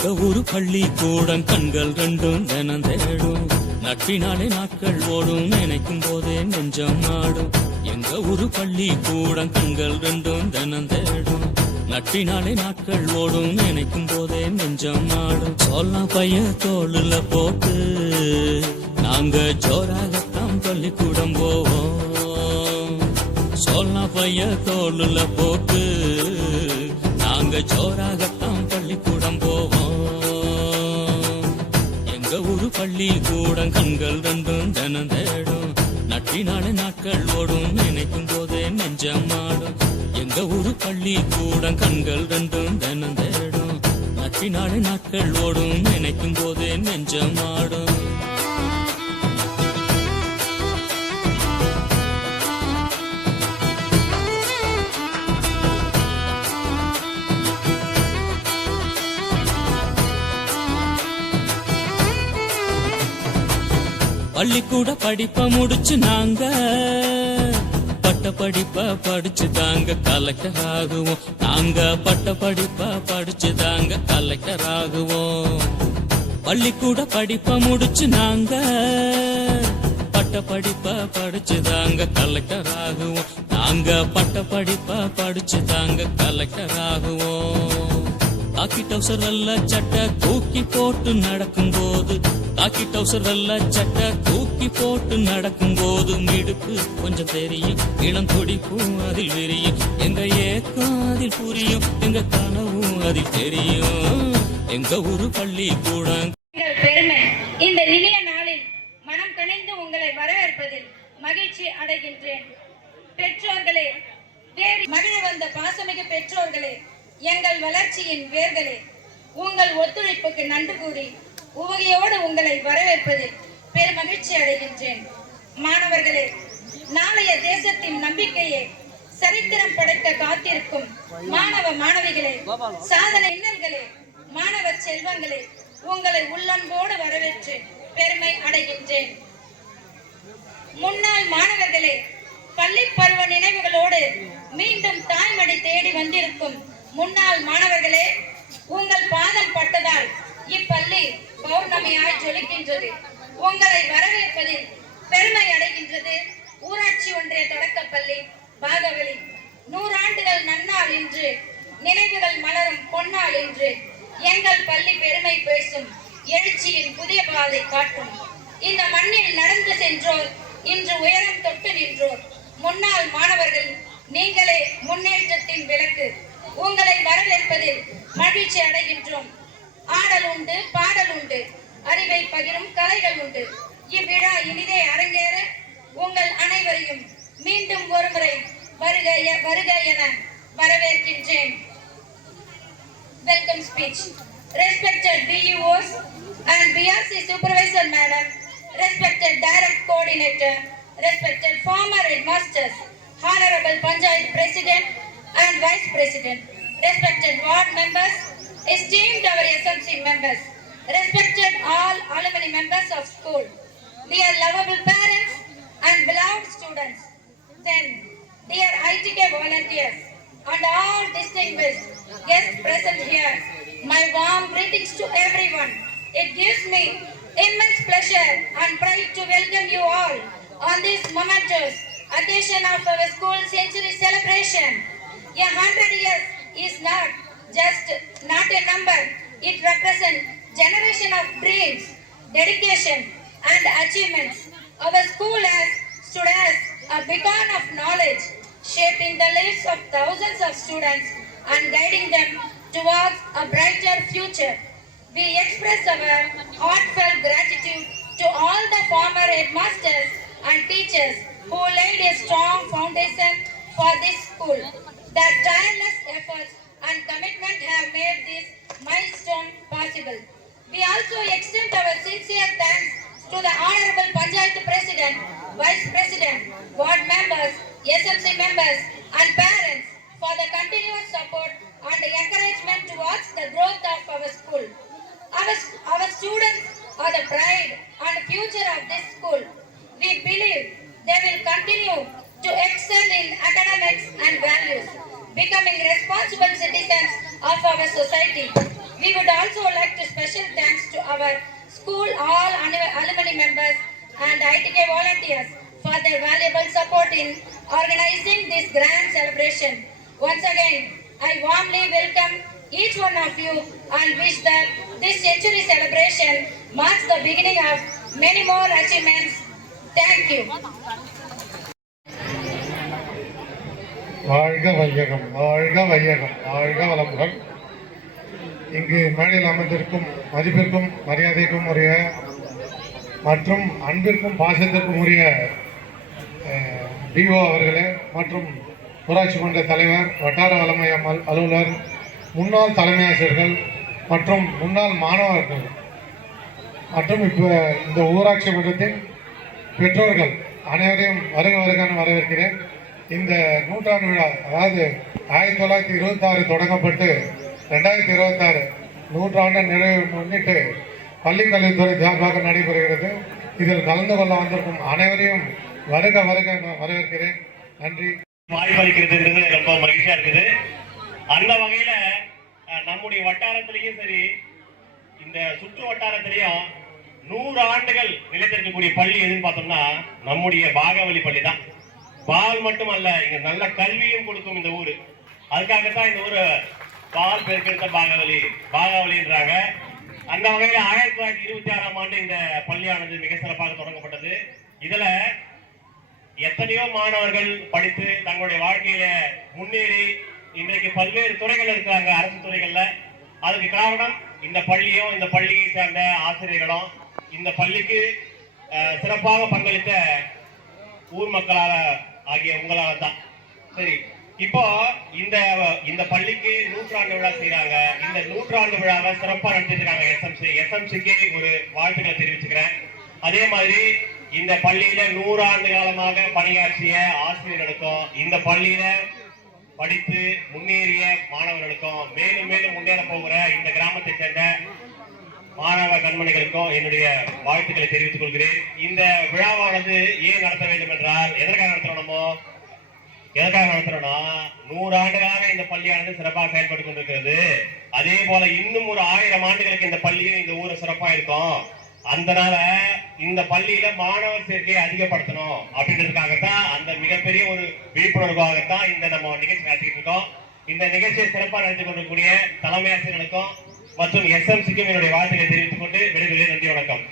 எங்க ஊரு பள்ளி கூடம் கண்கள் ரெண்டும் தினம் தேடும் நட்பினாலே நாட்கள் ஓடும் நினைக்கும் போதே நெஞ்சம் ஆடும் எங்க ஊரு பள்ளி கூடம் கண்கள் ரெண்டும் தினம் தேடும் நட்பினாலே நாட்கள் ஓடும் நினைக்கும் போதே நெஞ்சம் ஆடும் சொன்னா பையன் தோளுல போட்டு நாங்க ஜோராகத்தான் பள்ளிக்கூடம் போவோம் சொன்னா பையன் தோளுல போட்டு நாங்க ஜோராகத்தான் பள்ளிக்கூடம் போவோம் எங்க ஊரு பள்ளி கூடம் கண்கள் ரெண்டும் தினம் தேடும் நட்பினாலே நாட்கள் ஓடும் நினைக்கும் போதே நெஞ்சம் ஆடும் எங்க ஊரு பள்ளி கூடம் கண்கள் ரெண்டும் தினம் தேடும் நட்பினாலே நாட்கள் ஓடும் நினைக்கும் போதே நெஞ்சம் ஆடும் பள்ளிக்கூட படிப்ப முடிச்சு நாங்க பட்ட படிப்ப படிச்சு தாங்க கலெக்டர் ஆகுவோம் நாங்க பட்ட படிப்ப படிச்சு தாங்க கலெக்டர் ஆகுவோம் பள்ளிக்கூட படிப்ப முடிச்சு நாங்க பட்ட படிப்ப படிச்சு தாங்க கலெக்டர் ஆகுவோம் நாங்க பட்ட படிப்ப படிச்சு தாங்க கலெக்டர் ஆகுவோம் காக்கி டவுசர் வெள்ள சட்டை தூக்கி போட்டு நடக்கும் போது காக்கி டவுசர் வெள்ள சட்டை தூக்கி போட்டு நடக்கும் போது மிடுப்பு கொஞ்சம் தெரியும் இளம் துடிப்பும் அதில் விரியும் எங்க ஏக்கம் அதில் புரியும் எங்க கனவும் அதில் தெரியும் எங்க ஊரு பள்ளி கூட பெருமை இந்த இனிய நாளில் மனம் கனிந்து உங்களை வரவேற்பதில் மகிழ்ச்சி அடைகின்றேன். பெற்றோர்களே, மகிழ வந்த பாசமிகு பெற்றோர்களே, எங்கள் வளர்ச்சியின் வேர்களே, உங்கள் ஒத்துழைப்புக்கு நன்றி கூறி உவகையோடு உங்களை வரவேற்பதில் பெருமகிழ்ச்சி அடைகின்றேன். மாணவர்களே, நாளைய தேசத்தின் நம்பிக்கையே சரித்திரம் படைக்க காத்திருக்கும் மாணவ மாணவிகளே, சாதனை இன்னல்களே, மாணவ செல்வங்களே, உங்களை உள்ளன்போடு வரவேற்று பெருமை அடைகின்றேன். முன்னாள் மாணவர்களே, பள்ளி பருவ நினைவுகளோடு மீண்டும் தாய்மடி தேடி வந்திருக்கும் முன்னாள் மாணவர்களே, உங்கள் பாதம் பட்டதால் இப்பள்ளி பௌர்ணமியாய் ஜொலிக்கின்றது. உங்களை வரவேற்பதில் பெருமை அடைகின்றது ஊராட்சி ஒன்றிய தொடக்கப்பள்ளி பாகவலி. 100 ஆண்டுகள் நன்னாள் இன்று, நினைவுகள் மலரும் பொன்னாள் இன்று. எங்கள் பள்ளி பெருமை பேசும், எழுச்சியின் புதிய பாதை காட்டும். இந்த மண்ணில் நடந்து சென்றோர் இன்று உயரம் தொட்டு நின்றோர். முன்னாள் மாணவர்கள், நீங்களே முன்னேற்றத்தின் விளக்கு. உங்களை வரவேற்பதில் மகிழ்ச்சி அடைகின்றோம். ஆடல் உண்டு, பாடல் உண்டு, அறிவை பகிரும் கலைகள் உண்டு. இவ்விழா இனிதே அரங்கேற உங்கள் அனைவரையும் மீண்டும் ஒருமுறை வருக என வரவேற்கின்றேன். Welcome speech. Respected BUOs and BRC Supervisor Madam, respected Direct Coordinator, respected former headmasters, Honorable Panchayat President and Vice President, respected ward members, esteemed our SMC members, respected all alumni members of school, dear lovable parents and beloved students, then dear ITK volunteers and all distinguished guests present here, my warm greetings to everyone. It gives me immense pleasure and pride to welcome you all on this momentous occasion of our school century celebration. 100 years is not a number. It represents generation of dreams, dedication and achievements. Our school has stood as a beacon of knowledge, shaping the lives of thousands of students and guiding them towards a brighter future. We express our heartfelt gratitude to all the former headmasters and teachers who laid a strong foundation for this school. Their tireless efforts and commitment have made this milestone possible. We also extend our sincere thanks to the Honorable Panchayat President, Vice President, Ward members, SMC members and parents for the continuous support and encouragement towards the growth of our school. Our students are the pride and future of this school. We believe they will continue to excel in academics and values, becoming responsible citizens of our society. We would also like to and ITK volunteers for their valuable support in organizing this grand celebration. Once again, I warmly welcome each one of you and wish that this century celebration marks the beginning of many more achievements. Thank you. வாழ்க வையகம், வாழ்க வையகம், வாழ்க வளமுடன். இங்கு மேடையில் அமர்ந்திருக்கும் மதிப்பிற்கும் மரியாதைக்கும் உரிய மற்றும் அன்பிற்கும் பாசத்திற்கும் உரிய டிஓ அவர்களே மற்றும் ஊராட்சி மன்ற தலைவர், வட்டார வளமை அலுவலர், முன்னாள் தலைமை ஆசிரியர்கள் மற்றும் முன்னாள் மாணவர்கள் மற்றும் இப்போ இந்த ஊராட்சி மன்றத்தின் பெற்றோர்கள் அனைவரையும் வருக வருகன்னு வரவேற்கிறேன். இந்த நூற்றாண்டு விழா, அதாவது 1926 தொடங்கப்பட்டு 2026 நூற்றாண்டு நிறைவு முன்னிட்டு பள்ளிக்கல்வித்துறை சார்பாக நடைபெறுகிறது. இதில் கலந்து கொள்ள வந்திருக்கும் அனைவரையும் வருக வருக வரவேற்கிறேன். நன்றி. வாய்ப்பளிக்கிறதுன்றது ரொம்ப மகிழ்ச்சியா இருக்குது. அந்த வகையில நம்முடைய வட்டாரத்திலையும் சரி, இந்த சுற்று வட்டாரத்திலையும் 100 ஆண்டுகள் நிலைத்திருக்கக்கூடிய பள்ளி எதுன்னு பார்த்தோம்னா நம்முடைய பாகவலி பள்ளி தான். பால் மட்டுமல்ல, இங்க நல்ல கல்வியும் கொடுக்கும் இந்த ஊரு. அதுக்காகத்தான் இந்த ஊரு பால் பெருக்கெடுத்த பாகவலின்றாங்க. அந்த வகையில 1926ஆம் ஆண்டு இந்த பள்ளியானது மிக சிறப்பாக தொடங்கப்பட்டது. இதுல எத்தனையோ மாணவர்கள் படித்து தங்களுடைய வாழ்க்கையில முன்னேறி இன்றைக்கு பல்வேறு துறைகள் இருக்காங்க, அரசு துறைகள்ல. அதுக்கு காரணம் இந்த பள்ளியும் இந்த பள்ளியை சார்ந்த ஆசிரியர்களும் இந்த பள்ளிக்கு சிறப்பாக பங்களித்த ஊர் மக்களால ஆகிய உங்களால தான். சரி, இப்போ இந்த பள்ளிக்கு 100ஆண்டு விழா செய்யறாங்க. இந்த 100ஆண்டு விழாவை சிறப்பாக நடத்திருக்காங்க எஸ்எம்சிக்கு ஒரு வாழ்த்துக்களை தெரிவிச்சுக்கிறேன். அதே மாதிரி இந்த பள்ளியில 100 ஆண்டு காலமாக பணியாற்றிய ஆசிரியர்களுக்கும் இந்த பள்ளியில படித்து முன்னேறிய மாணவர்களுக்கும் மேலும் மேலும் முன்னேற போகிற இந்த கிராமத்தை சேர்ந்த மாணவ கண்மணிகளுக்கும் என்னுடைய வாழ்த்துக்களை தெரிவித்துக் கொள்கிறேன். இந்த விழாவானது ஏன் நடத்த வேண்டும் என்றால், எதற்காக நடத்தணுமோ, எதற்காக நடத்தணும்னா 100 ஆண்டுகளாக இந்த பள்ளியானது சிறப்பாக செயல்பட்டு கொண்டிருக்கிறது. அதே போல இன்னும் ஒரு 1000 ஆண்டுகளுக்கு இந்த பள்ளியும் இந்த ஊரை சிறப்பா இருக்கும். அதனால இந்த பள்ளியில மாணவர் சேர்க்கையை அதிகப்படுத்தணும் அப்படின்றதுக்காகத்தான், அந்த மிகப்பெரிய ஒரு விழிப்புணர்வாகத்தான் இந்த நம்ம நிகழ்ச்சி நடத்திட்டு இருக்கோம். இந்த நிகழ்ச்சியை சிறப்பாக நடத்தி கொண்டிருக்கக்கூடிய தலைமை ஆசிரியர்களுக்கும் மற்றும் எஸ்எம்சிக்கும் என்னுடைய வாழ்த்துக்களை தெரிவித்துக் கொண்டு விடைபெறுகிறேன். நன்றி, வணக்கம்.